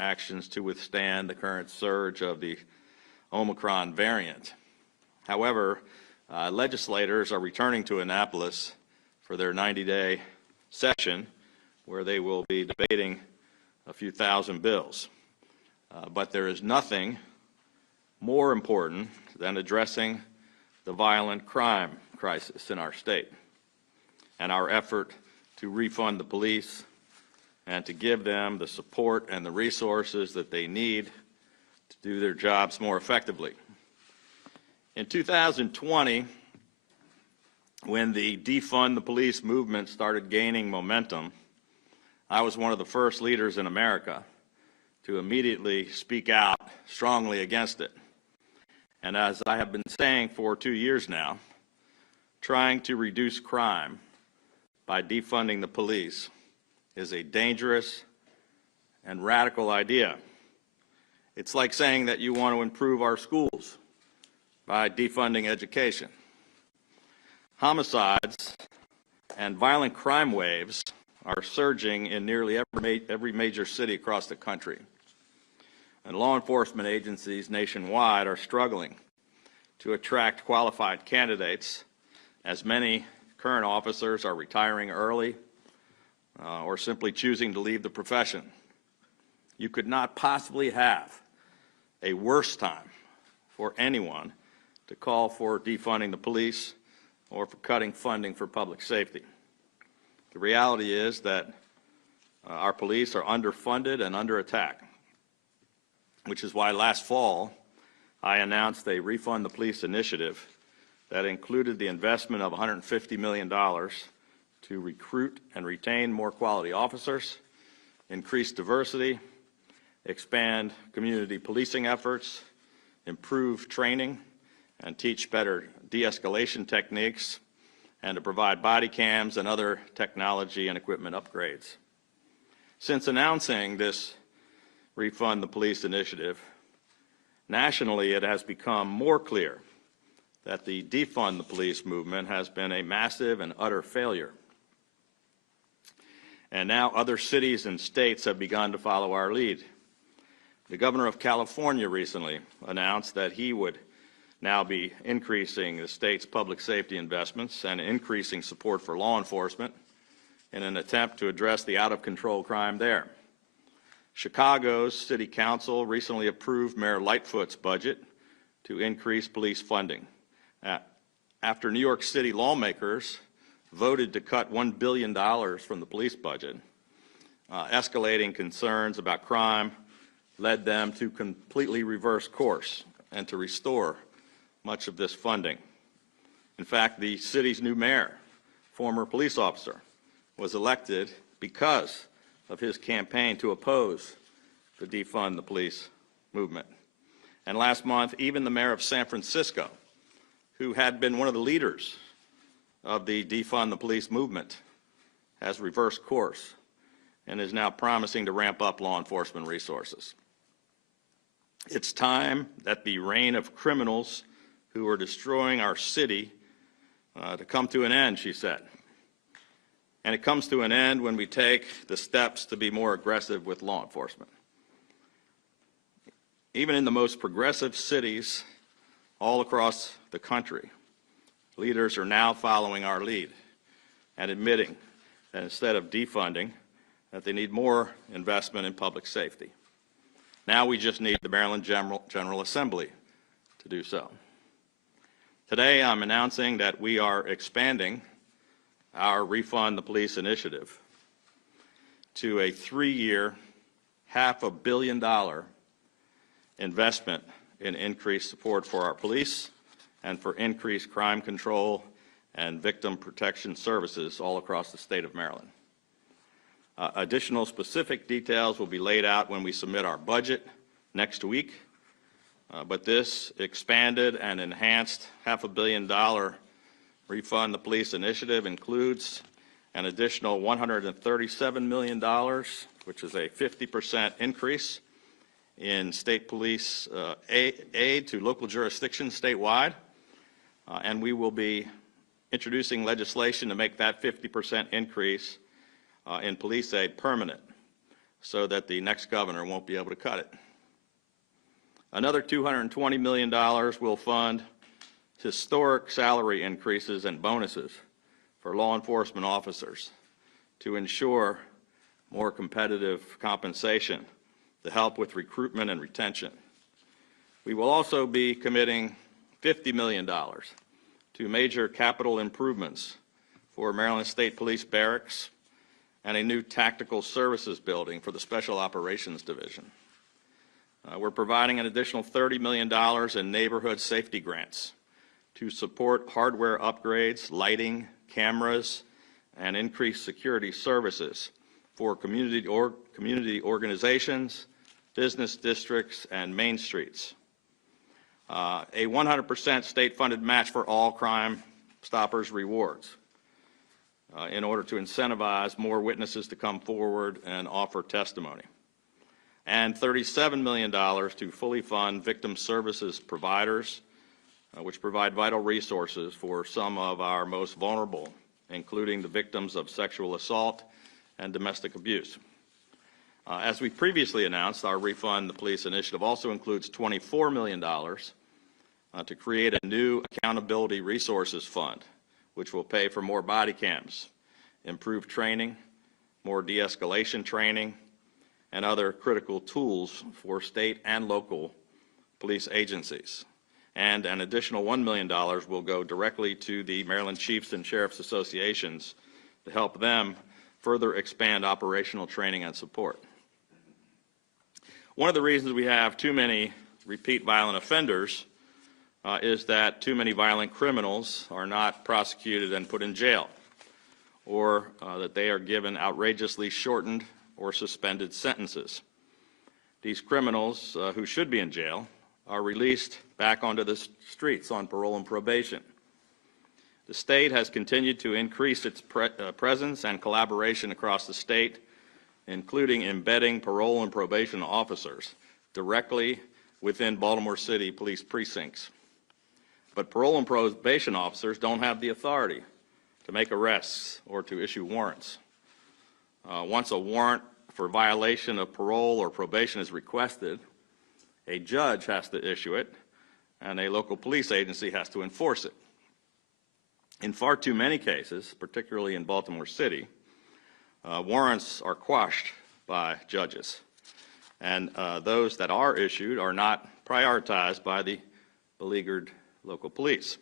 actions to withstand the current surge of the Omicron variant. However, legislators are returning to Annapolis for their 90-day session, where they will be debating a few thousand bills. But there is nothing more important than addressing the violent crime crisis in our state and our effort to refund the police and to give them the support and the resources that they need to do their jobs more effectively. In 2020, when the defund the police movement started gaining momentum, I was one of the first leaders in America to immediately speak out strongly against it. And as I have been saying for 2 years now, trying to reduce crime by defunding the police is a dangerous and radical idea. It's like saying that you want to improve our schools by defunding education. Homicides and violent crime waves are surging in nearly every major city across the country. And law enforcement agencies nationwide are struggling to attract qualified candidates, as many current officers are retiring early or simply choosing to leave the profession. You could not possibly have a worse time for anyone to call for defunding the police or for cutting funding for public safety. The reality is that our police are underfunded and under attack, which is why last fall I announced a Refund the Police initiative that included the investment of $150 million to recruit and retain more quality officers, increase diversity, expand community policing efforts, improve training, and teach better de-escalation techniques, and to provide body cams and other technology and equipment upgrades. Since announcing this Refund the Police initiative, nationally it has become more clear that the defund the police movement has been a massive and utter failure. And now other cities and states have begun to follow our lead. The governor of California recently announced that he would now be increasing the state's public safety investments and increasing support for law enforcement in an attempt to address the out-of-control crime there. Chicago's City Council recently approved Mayor Lightfoot's budget to increase police funding, after New York City lawmakers voted to cut $1 billion from the police budget. Escalating concerns about crime led them to completely reverse course and to restore much of this funding. In fact, the city's new mayor, former police officer, was elected because of his campaign to oppose the defund the police movement. And last month, even the mayor of San Francisco, who had been one of the leaders of the defund the police movement, has reversed course and is now promising to ramp up law enforcement resources. It's time that the reign of criminals who are destroying our city to come to an end, she said. And it comes to an end when we take the steps to be more aggressive with law enforcement. Even in the most progressive cities all across the country, leaders are now following our lead and admitting that instead of defunding, that they need more investment in public safety. Now we just need the Maryland General Assembly to do so. Today I'm announcing that we are expanding our Refund the Police initiative to a 3-year, $500 million investment in increased support for our police and for increased crime control and victim protection services all across the state of Maryland. Additional specific details will be laid out when we submit our budget next week, but this expanded and enhanced $500 million Refund the Police initiative includes an additional $137 million, which is a 50% increase in state police aid to local jurisdictions statewide, and we will be introducing legislation to make that 50% increase in police aid permanent. so that the next governor won't be able to cut it. Another $220 million will fund historic salary increases and bonuses for law enforcement officers to ensure more competitive compensation to help with recruitment and retention. We will also be committing $50 million to major capital improvements for Maryland State Police Barracks and a new tactical services building for the Special Operations Division. We're providing an additional $30 million in neighborhood safety grants to support hardware upgrades, lighting, cameras, and increased security services for community organizations, business districts, and main streets. A 100% state-funded match for all Crime Stoppers rewards in order to incentivize more witnesses to come forward and offer testimony. And $37 million to fully fund victim services providers, which provide vital resources for some of our most vulnerable, including the victims of sexual assault and domestic abuse. As we previously announced, our Refund the Police initiative also includes $24 million to create a new accountability resources fund, which will pay for more body cams, improved training, more de-escalation training, and other critical tools for state and local police agencies. And an additional $1 million will go directly to the Maryland Chiefs and Sheriffs Associations to help them further expand operational training and support. One of the reasons we have too many repeat violent offenders is that too many violent criminals are not prosecuted and put in jail, or that they are given outrageously shortened or suspended sentences. These criminals who should be in jail are released back onto the streets on parole and probation. The state has continued to increase its presence and collaboration across the state, including embedding parole and probation officers directly within Baltimore City police precincts. But parole and probation officers don't have the authority to make arrests or to issue warrants. Once a warrant for violation of parole or probation is requested, a judge has to issue it, and a local police agency has to enforce it. In far too many cases, particularly in Baltimore City, warrants are quashed by judges, and those that are issued are not prioritized by the beleaguered local police.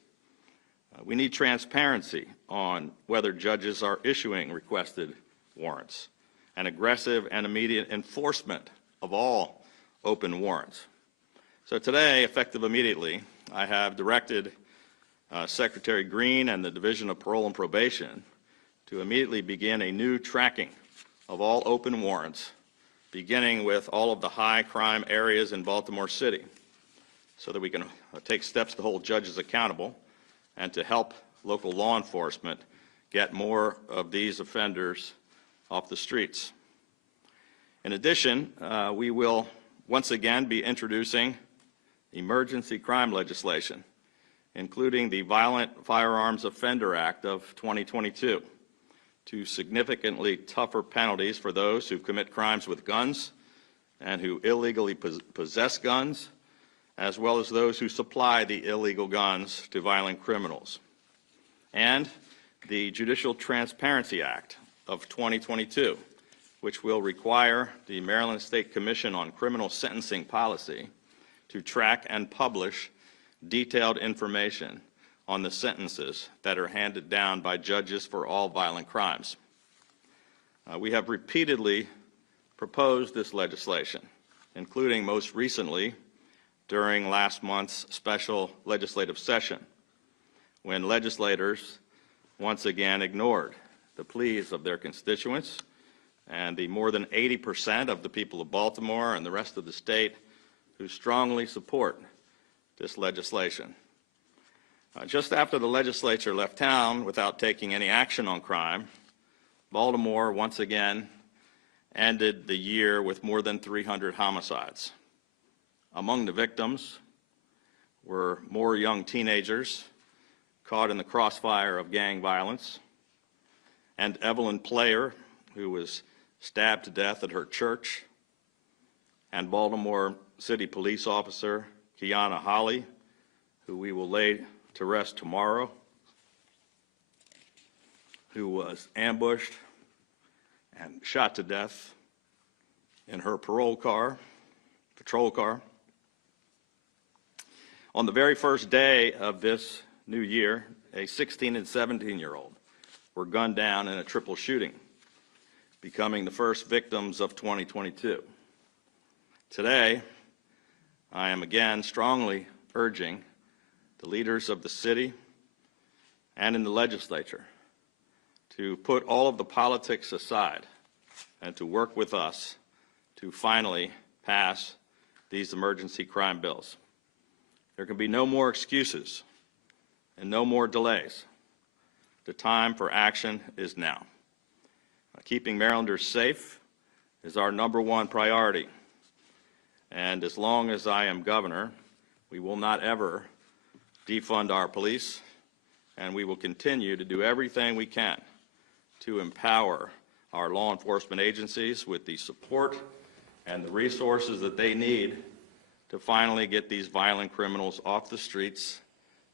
We need transparency on whether judges are issuing requested warrants and aggressive and immediate enforcement of all open warrants. So today, effective immediately, I have directed Secretary Green and the Division of Parole and Probation to immediately begin a new tracking of all open warrants, beginning with all of the high crime areas in Baltimore City, so that we can take steps to hold judges accountable and to help local law enforcement get more of these offenders off the streets. In addition, we will once again be introducing emergency crime legislation, including the Violent Firearms Offender Act of 2022, to significantly tougher penalties for those who commit crimes with guns and who illegally possess guns, as well as those who supply the illegal guns to violent criminals. And the Judicial Transparency Act of 2022, which will require the Maryland State Commission on Criminal Sentencing Policy to track and publish detailed information on the sentences that are handed down by judges for all violent crimes. We have repeatedly proposed this legislation, including most recently during last month's special legislative session, when legislators once again ignored the pleas of their constituents and the more than 80% of the people of Baltimore and the rest of the state who strongly support this legislation. Just after the legislature left town without taking any action on crime, Baltimore once again ended the year with more than 300 homicides. Among the victims were more young teenagers caught in the crossfire of gang violence, and Evelyn Player, who was stabbed to death at her church, and Baltimore City Police Officer Kiana Holly, who we will lay to rest tomorrow, who was ambushed and shot to death in her patrol car. On the very first day of this new year, a 16 and 17-year-old were gunned down in a triple shooting, becoming the first victims of 2022. Today, I am again strongly urging the leaders of the city and in the legislature to put all of the politics aside and to work with us to finally pass these emergency crime bills. There can be no more excuses and no more delays. The time for action is now. Keeping Marylanders safe is our #1 priority. And as long as I am governor, we will not ever defund our police, and we will continue to do everything we can to empower our law enforcement agencies with the support and the resources that they need to finally get these violent criminals off the streets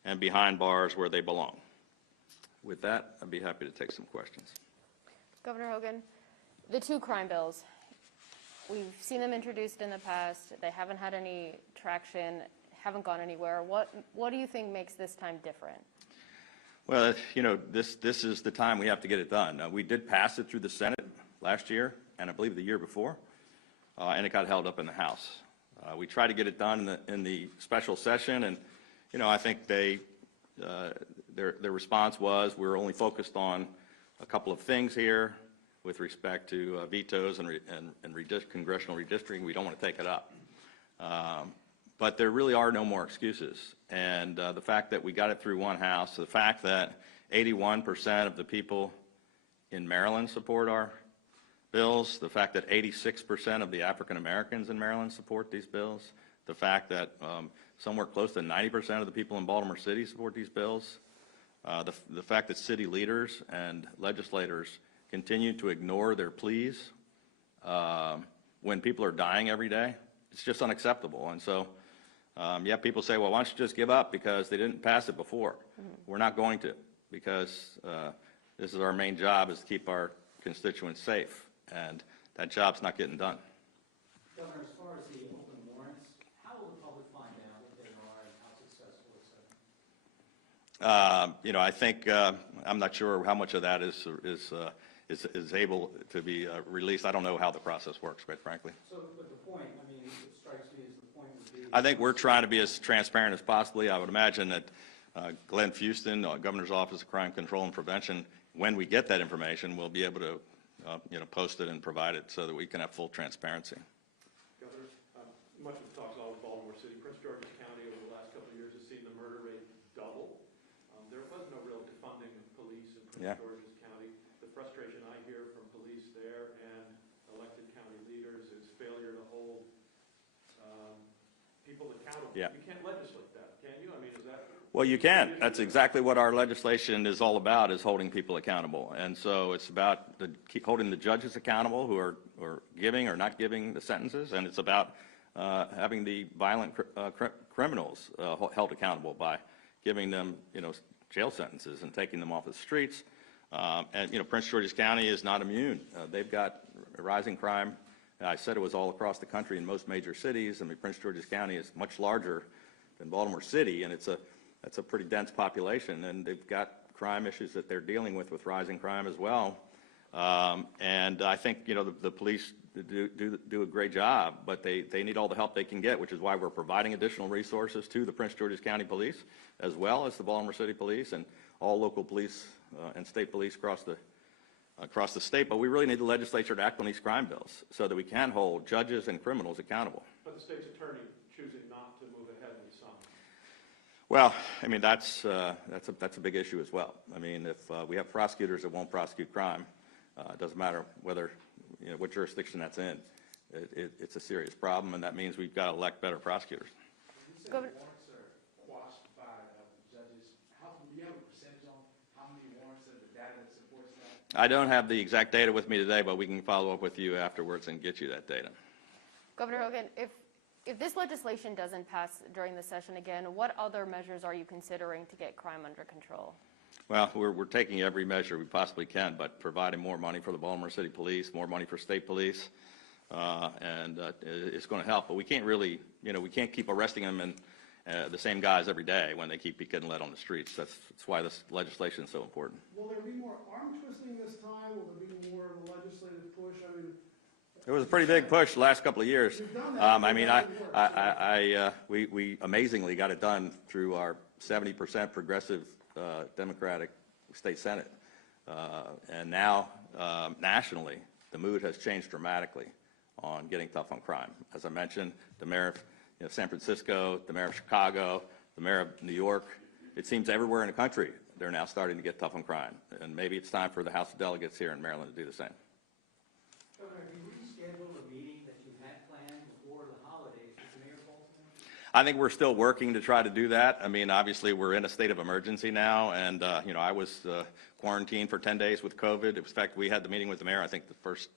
and behind bars where they belong. With that, I'd be happy to take some questions. Governor Hogan, the 2 crime bills, we've seen them introduced in the past. They haven't had any traction, haven't gone anywhere. What do you think makes this time different? Well, you know, this is the time we have to get it done. We did pass it through the Senate last year, and I believe the year before, and it got held up in the House. We tried to get it done in the special session, and you know, I think their response was we're only focused on a couple of things here with respect to vetoes and congressional redistricting. We don't want to take it up. But there really are no more excuses. And the fact that we got it through one House, the fact that 81% of the people in Maryland support our bills, the fact that 86% of the African Americans in Maryland support these bills, the fact that somewhere close to 90% of the people in Baltimore City support these bills, the fact that city leaders and legislators continue to ignore their pleas when people are dying every day, it's just unacceptable. And so, yeah, people say, well, why don't you just give up because they didn't pass it before? Mm-hmm. We're not going to, because this is our main job, is to keep our constituents safe, and that job's not getting done. Governor, as far as the open warrants, how will the public find out what they are and how successful it's been? You know, I think I'm not sure how much of that is able to be released. I don't know how the process works, quite frankly. So, but the point, I mean, it strikes me as the point would be... I think we're trying to be as transparent as possibly. I would imagine that Glenn Fuston, Governor's Office of Crime Control and Prevention, when we get that information, we'll be able to you know, post it and provide it so that we can have full transparency. Governor, much of the talk is all in Baltimore City. Prince George's County over the last couple of years has seen the murder rate double. There was no real defunding of police in Prince George's County. The frustration I hear from police there and elected county leaders is failure to hold people accountable. Yeah. You can't legislate that, can you? I mean, is that... Well, you can. That's exactly what our legislation is all about, is holding people accountable. And so it's about holding the judges accountable who are giving or not giving the sentences, and it's about having the violent criminals held accountable by giving them, you know, jail sentences and taking them off the streets. And, you know, Prince George's County is not immune. They've got rising crime. I said it was all across the country in most major cities. I mean, Prince George's County is much larger than Baltimore City, and that's a pretty dense population, and they've got crime issues that they're dealing with rising crime as well. And I think, you know, the police do a great job, but they need all the help they can get, which is why we're providing additional resources to the Prince George's County Police, as well as the Baltimore City Police and all local police and state police across the state. But we really need the legislature to act on these crime bills so that we can hold judges and criminals accountable. But the state's attorney choosing not to move ahead with some. Well, I mean, that's a big issue as well. I mean, if we have prosecutors that won't prosecute crime, it doesn't matter whether, you know, what jurisdiction that's in. It's a serious problem, and that means we've got to elect better prosecutors. You said warrants are quashed by judges. Do you have a percentage on how many warrants are the data that supports that? I don't have the exact data with me today, but we can follow up with you afterwards and get you that data. Governor Hogan, if this legislation doesn't pass during the session again, what other measures are you considering to get crime under control? Well, we're taking every measure we possibly can, but providing more money for the Baltimore City Police, more money for state police, and it's going to help. But we can't really, we can't keep arresting them and the same guys every day when they keep getting let on the streets. That's why this legislation is so important. Will there be more arm twisting this time? Will there be more of a legislative push? I mean, It was a pretty big push the last couple of years. you've done that. We amazingly got it done through our 70% progressive Democratic state Senate. And now, nationally, the mood has changed dramatically on getting tough on crime. As I mentioned, the mayor of San Francisco, the mayor of Chicago, the mayor of New York, it seems everywhere in the country, they're now starting to get tough on crime. And maybe it's time for the House of Delegates here in Maryland to do the same. Governor, have you rescheduled a meeting that you had planned before the holidays with the mayor of Baltimore? I think we're still working to try to do that. I mean, obviously, we're in a state of emergency now, and, I was quarantined for 10 days with COVID. In fact, we had the meeting with the mayor, I think, the first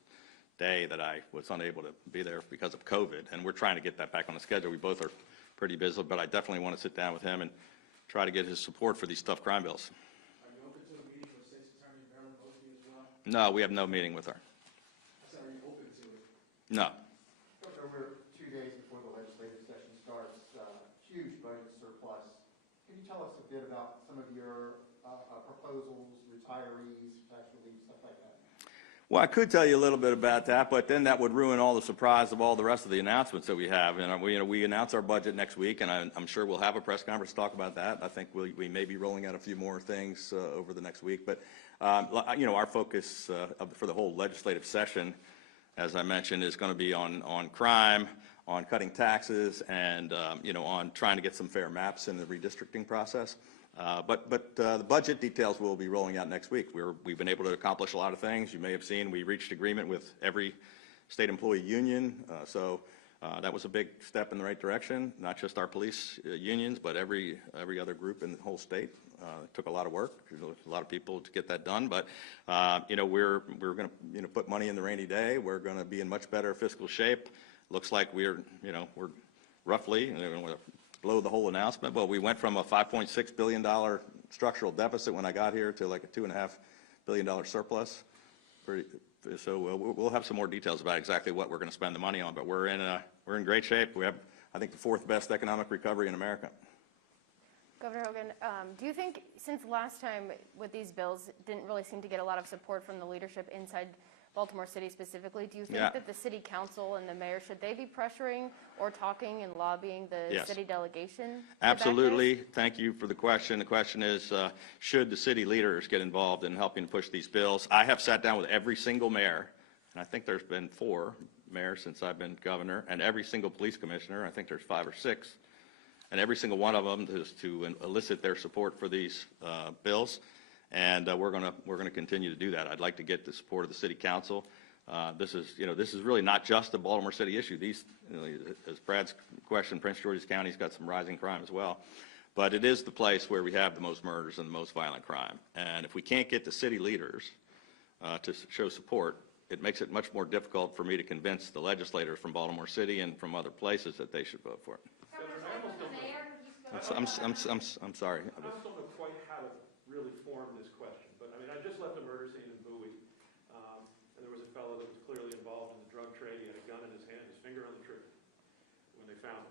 day that I was unable to be there because of COVID, and we're trying to get that back on the schedule. We both are pretty busy, but I definitely want to sit down with him and try to get his support for these tough crime bills. Are you open to a meeting with State's Attorney in Maryland, Hogan, as well? No, we have no meeting with her. I said, are you open to it? No. Governor, we're 2 days before the legislative session starts, huge budget surplus. Can you tell us a bit about some of your proposals, retirees, tax relief, stuff like that? Well, I could tell you a little bit about that, but then that would ruin all the surprise of all the rest of the announcements that we have. And we announce our budget next week, and I'm sure we'll have a press conference to talk about that. I think we may be rolling out a few more things over the next week. But our focus for the whole legislative session, as I mentioned, is going to be on crime, on cutting taxes, and on trying to get some fair maps in the redistricting process. But the budget details will be rolling out next week. We've been able to accomplish a lot of things. You may have seen we reached agreement with every state employee union. So that was a big step in the right direction, not just our police unions, but every other group in the whole state. It took a lot of work, a lot of people to get that done. But, we're going to put money in the rainy day. We're going to be in much better fiscal shape. Looks like we're roughly, blow the whole announcement. Well, we went from a $5.6 billion structural deficit when I got here to like a $2.5 billion surplus. So we'll have some more details about exactly what we're going to spend the money on, but we're in great shape. We have, I think, the fourth best economic recovery in America. Governor Hogan, do you think, since last time with these bills didn't really seem to get a lot of support from the leadership inside Baltimore City specifically, do you think that the city council and the mayor, should they be pressuring or talking and lobbying the city delegation? Absolutely. Thank you for the question. The question is, should the city leaders get involved in helping push these bills? I have sat down with every single mayor, and I think there's been 4 mayors since I've been governor, and every single police commissioner, I think there's 5 or 6, and every single one of them is to elicit their support for these bills. And we're going to continue to do that. I'd like to get the support of the city council. This is really not just a Baltimore City issue. These, as Brad's question, Prince George's County's got some rising crime as well. But it is the place where we have the most murders and the most violent crime. And if we can't get the city leaders to show support, it makes it much more difficult for me to convince the legislators from Baltimore City and from other places that they should vote for it. I'm sorry. I don't know quite how to really form this question, but I mean, I just left a murder scene in Bowie, and there was a fellow that was clearly involved in the drug trade. He had a gun in his hand, his finger on the trigger when they found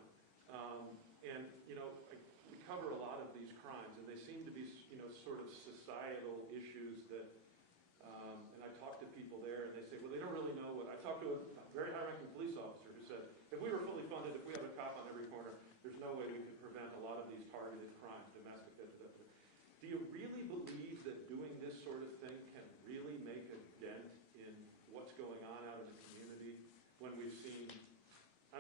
him. We cover a lot of these crimes, and they seem to be, sort of societal issues that, and I talked to people there, and they say, well, they don't really know what. I talked to a very high-ranking police officer who said, if we were fully funded, if we have a cop on every corner, there's no way we could prevent a lot of these targeted crimes, domestic. Do you really believe that doing this sort of thing can really make a dent in what's going on out in the community when we've seen, a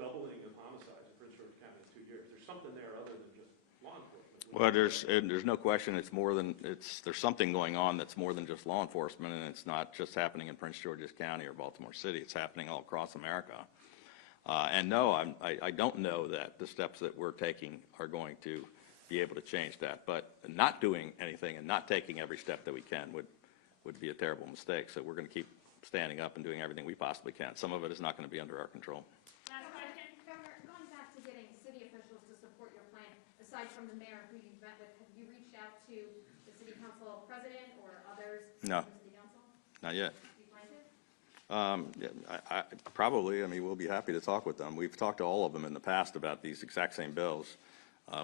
doubling of homicides in Prince George's County in 2 years? There's something there other than just law enforcement. Well, there's no question. There's something going on that's more than just law enforcement, and it's not just happening in Prince George's County or Baltimore City. It's happening all across America. And no, I don't know that the steps that we're taking are going to be able to change that. But not doing anything and not taking every step that we can would be a terrible mistake. So we're going to keep standing up and doing everything we possibly can. Some of it is not going to be under our control. Last question. Governor, going back to getting city officials to support your plan, aside from the mayor who you've met with, have you reached out to the city council president or others No. from the city council? Not yet. Do you plan to? Yeah, probably. I mean, we'll be happy to talk with them. We've talked to all of them in the past about these exact same bills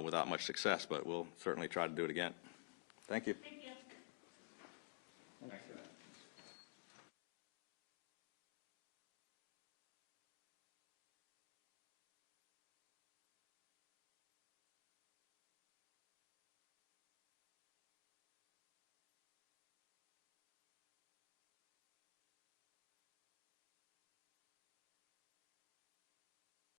without much success, but we'll certainly try to do it again. Thank you. Thank you.